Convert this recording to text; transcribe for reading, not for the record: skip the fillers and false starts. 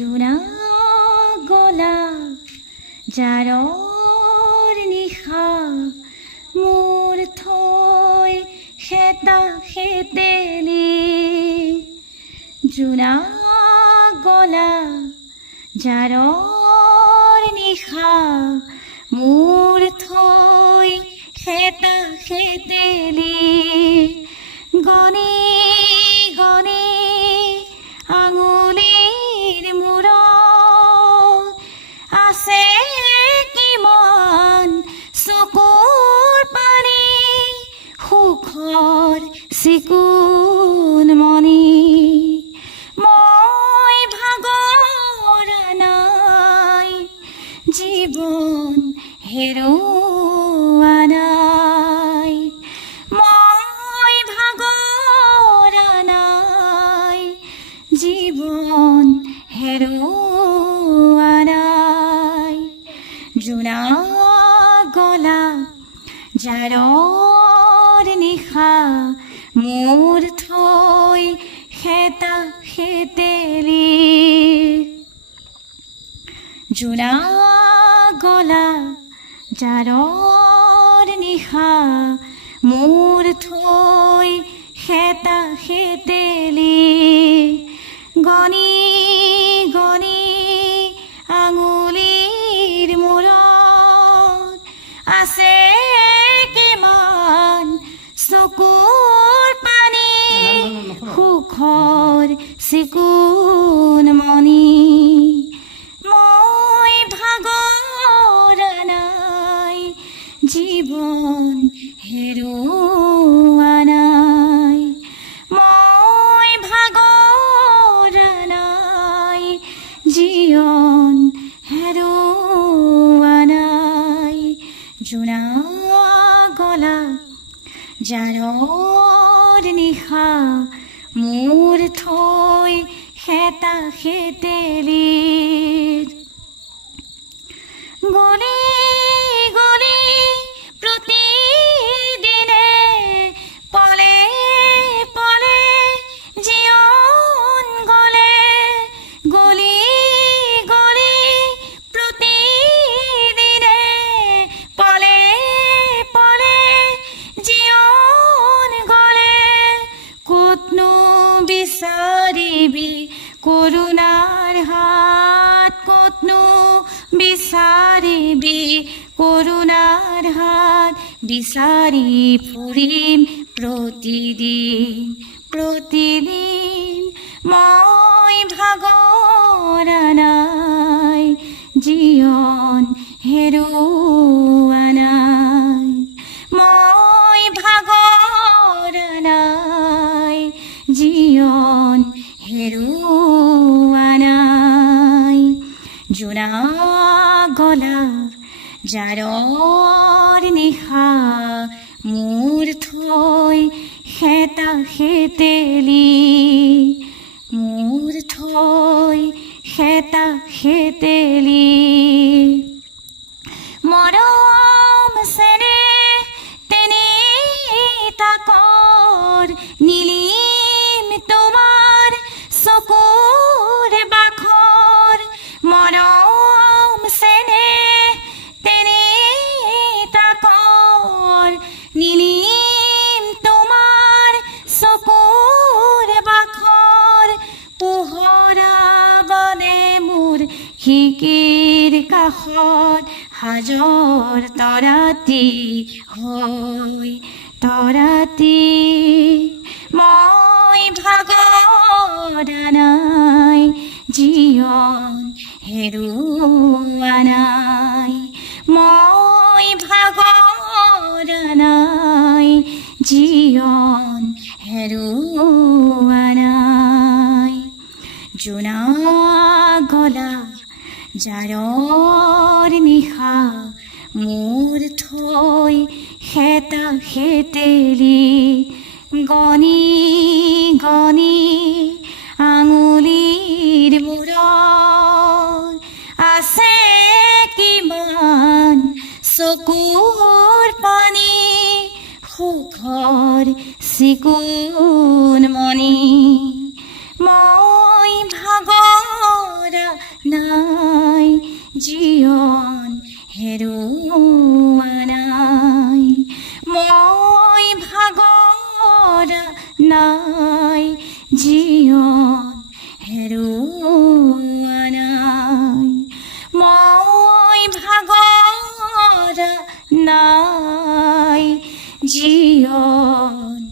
জোনা গলা জাৰৰ নিশা মোৰ থৈ হেতা হেতেলি জোনা গলা জাৰৰ নিশা মোৰ থৈ হেতা হেতেলি গণি গণি আঙুলিৰ মূৰত আছে কিমান চকুৰ পানী সুখৰ চিকুণ মণি মই ভাগৰা নাই জীৱন হেৰুৱা নাই মই ভাগৰা নাই জীৱন হেৰুৱা নাই জোনা গলা জাৰৰ নিশা মোৰ থৈ হেতা হেতেলি জোনা গলা জাৰৰ নিশা মোৰ থৈ হেতা হেতেলি গণি গণি আঙুলিৰ মূৰত আছে কিমান চকুৰ পানী সুখৰ চিকুণ মণি মই ভাগৰা নাই জীৱন হেৰুৱা নাই মই ভাগৰা নাই জীৱন হেৰুৱা নাই জোনা গলা জাৰৰ নিশা মোৰ থৈ হেতা হেতেলি গলি গলি প্ৰতিদিনে পলে পলে জীৱন গলে গলি গলি প্ৰতিদিনে পলে পলে জীৱন গলে ক'তনো বিচাৰিবি কৰুণাৰ হাত ক'তনো বিচাৰিবি কৰুণাৰ হাত বিচাৰি ফুৰিম প্ৰতিদিন প্ৰতিদিন মই ভাগৰা নাই জীৱন হেৰুৱা নাই মই ভাগৰা নাই জীৱন হেৰুৱা নাই জোনা গলা জাৰৰ নিশা মোৰ থৈ হেতা হেতেলি মোৰ থৈ হেতা হেতেলি মৰম চেনেহ তেনেই তাকৰ নীলিম তোমাৰ চকুৰ বাখৰ মৰম চেনেহ তেনেই তাকৰ নীলিম তোমাৰ চকুৰ বাখৰ পোহৰাবনে মোৰ খিকিৰ কাষত হাজৰ তৰাতি হৈ তৰাতি মই ভাগৰা নাই জীৱন হেৰুৱা নাই মই ভাগৰা নাই জীৱন হেৰুৱা নাই জোনা গলা জাৰৰ নিশা মোৰ থৈ হেতা হেতেলি গণি গণি আঙুলিৰ মূৰত আছে কিমান চকুৰ পানী সুখৰ চিকুণ মণি মই ভাগৰা জীৱন